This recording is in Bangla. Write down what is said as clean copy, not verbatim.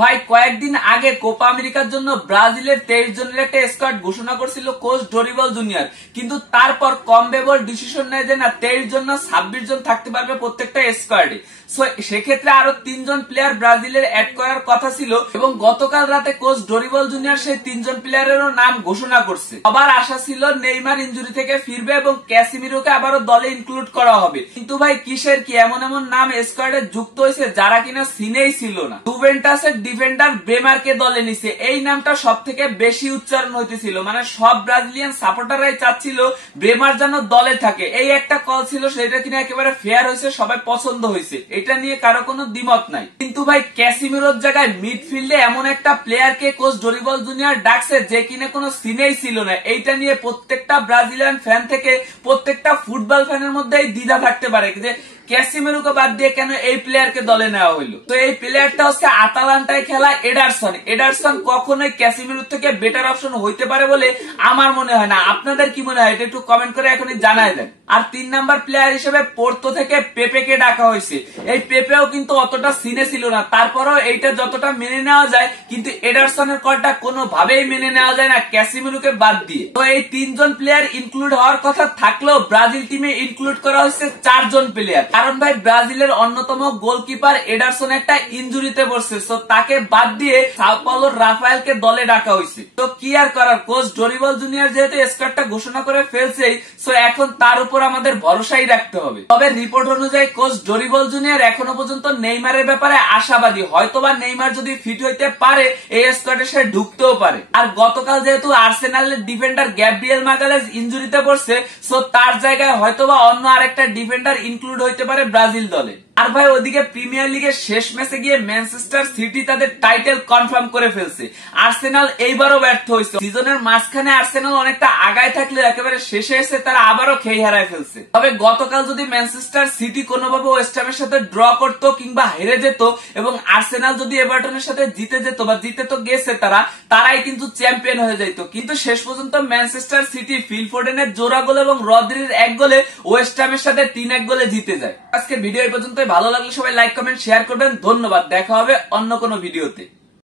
ভাই কয়েকদিন আগে কোপা আমেরিকার জন্য ব্রাজিলের 23 জনের একটা স্কোয়াড ঘোষণা করছিল কোচ ডরিবল জুনিয়র, কিন্তু তারপর কমবেবল ডিসিশন নেয় যে না 23 জন না 26 জন থাকতে পারবে প্রত্যেকটা স্কোয়াডে। সেক্ষেত্রে আরো 3 জন প্লেয়ার ব্রাজিলের অ্যাড করার কথা ছিল এবং গতকাল রাতে কোচ ডরিবল জুনিয়র সেই 3 জন প্লেয়ারেরও নাম ঘোষণা করছে। আবার আশা ছিল নেইমার ইনজুরি থেকে ফিরবে এবং ক্যাসিমিরোকে আবারও দলে ইনক্লুড করা হবে, কিন্তু ভাই কিসের কি এমন এমন নাম স্কোয়াডে যুক্ত হয়েছে যারা কিনা সিনেই ছিল না। জুভেন্টাসের ডিফেন্ডার ব্রেমারকে দলে নিছে, এই নামটা সব থেকে বেশি উচ্চারণ হইতেছিল, মানে সব ব্রাজিলিয়ান সাপোর্টাররাই চাচ্ছিল ব্রেমার যেন দলে থাকে। এই একটা কল ছিল, সেটা কিনা একেবারে ফেয়ার হয়েছে, সবাই পছন্দ হয়েছে, এটা নিয়ে কারো কোনো দ্বিমত নাই। কিন্তু ভাই ক্যাসিমিরোর জায়গায় মিডফিল্ডে এমন একটা প্লেয়ারকে কোচ ডরিবল জুনিয়র ডাকছে যে কিনা কোনো সিনেই ছিল না, এইটা নিয়ে প্রত্যেকটা ব্রাজিলিয়ান ফ্যান থেকে প্রত্যেকটা ফুটবল ফ্যানের মধ্যেই দ্বিধা থাকতে পারে যে ক্যাসিমিরোকে বাদ দিয়ে কেন এই প্লেয়ারকে দলে নেওয়া হইলো। তো এই প্লেয়ারটা হচ্ছে আতালান্টায় খেলা এডারসন। এডারসন কখনোই ক্যাসিমিরোর থেকে বেটার অপশন হইতে পারে বলে আমার মনে হয় না। আপনাদের কি মনে হয় এটা একটু কমেন্ট করে এখনই জানায় দেন। আর 3 নাম্বার প্লেয়ার হিসেবে পোর্তো থেকে পেপেকে ডাকা হয়েছে। এই পেপেও কিন্তু অতটা সিনে ছিল না, তারপরেও এইটা যতটা মেনে নেওয়া যায়, কিন্তু এডারসনের কলটা কোনোভাবেই মেনে নেওয়া যায় না ক্যাসিমিরোকে বাদ দিয়ে। তো এই 3 জন প্লেয়ার ইনক্লুড হওয়ার কথা থাকলেও ব্রাজিল টিমে ইনক্লুড করা হয়েছে 4 জন প্লেয়ার, কারণ ভাই ব্রাজিলের অন্যতম গোলকিপার এডারসন একটা ইনজুরিতে পড়ছে, তো তাকে বাদ দিয়ে সাও পাওলোর রাফায়েলকে দলে ডাকা হয়েছে। তো কি আর করার, কোচ ডরিবল জুনিয়র যেহেতু স্কোয়াডটা ঘোষণা করে ফেলছেই, সো এখন তার উপর আমাদের ভরসাই রাখতে হবে। তবে রিপোর্ট অনুযায়ী কোচ ডরিবল জুনিয়র এখনো পর্যন্ত নেইমারের ব্যাপারে আশাবাদী, হয়তোবা নেইমার যদি ফিট হইতে পারে এই স্কোয়াডে সে ঢুকতেও পারে। আর গতকাল যেহেতু আর্সেনালের ডিফেন্ডার গ্যাব্রিয়েল মাগালেস ইনজুরিতে পড়ছে, সো তার জায়গায় হয়তোবা অন্য আরেকটা ডিফেন্ডার ইনক্লুড হইতে পারে ব্রাজিল দলে। আর ভাই ওদিকে প্রিমিয়ার লিগের শেষ ম্যাচে গিয়ে ম্যানচেস্টার সিটি তাদের টাইটেল কনফার্ম করে ফেলছে। আর্সেনাল এইবারও ব্যর্থ হয়েছে। সিজনের মাঝখানে আর্সেনাল অনেকটা আগায় থাকলে একেবারে শেষে এসে তারা আবারও খেই হারায় ফেলছে। তবে গতকাল যদি ম্যানচেস্টার সিটি কোনোভাবে ওয়েস্ট হ্যামের সাথে ড্র করতো কিংবা হেরে যেত এবং আর্সেনাল যদি এভারটনের সাথে জিতে যেত বা জিতে তো গেছে তারাই কিন্তু চ্যাম্পিয়ন হয়ে যেত। কিন্তু শেষ পর্যন্ত ম্যানচেস্টার সিটি ফিল ফোডেনের জোড়া গোল এবং রদ্রির 1 গোলে ওয়েস্ট হ্যামের সাথে 3-1 গোলে জিতে যায়। আজকে ভিডিও এই পর্যন্ত। ভালো লাগলে সবাই লাইক কমেন্ট শেয়ার করবেন। ধন্যবাদ, দেখা হবে অন্য কোনো ভিডিওতে।